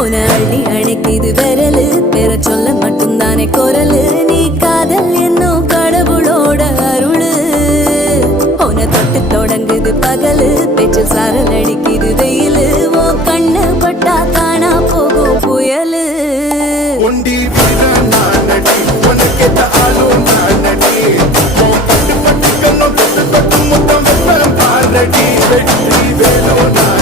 உன அள்ளி அணைக்குது விரலு பெற சொல்ல மட்டும்தானே குரலு நீ காதல் என்னும் கடவுளோட அருளு உன தொட்டு தொடங்குது பகலு பேச்சில் சாரல் அடிக்குது வெயிலு ஓ கண்ணு பட்டா காணா போகும் புயலு ஒண்டி வீரன் நானடி உனக்கேத்த ஆளும் நானடி பட்டு பட்டு கண்ணம் தொட்டு தொட்டு முத்தம் வெப்பம் பாரடி வெற்றி வேலோ நான்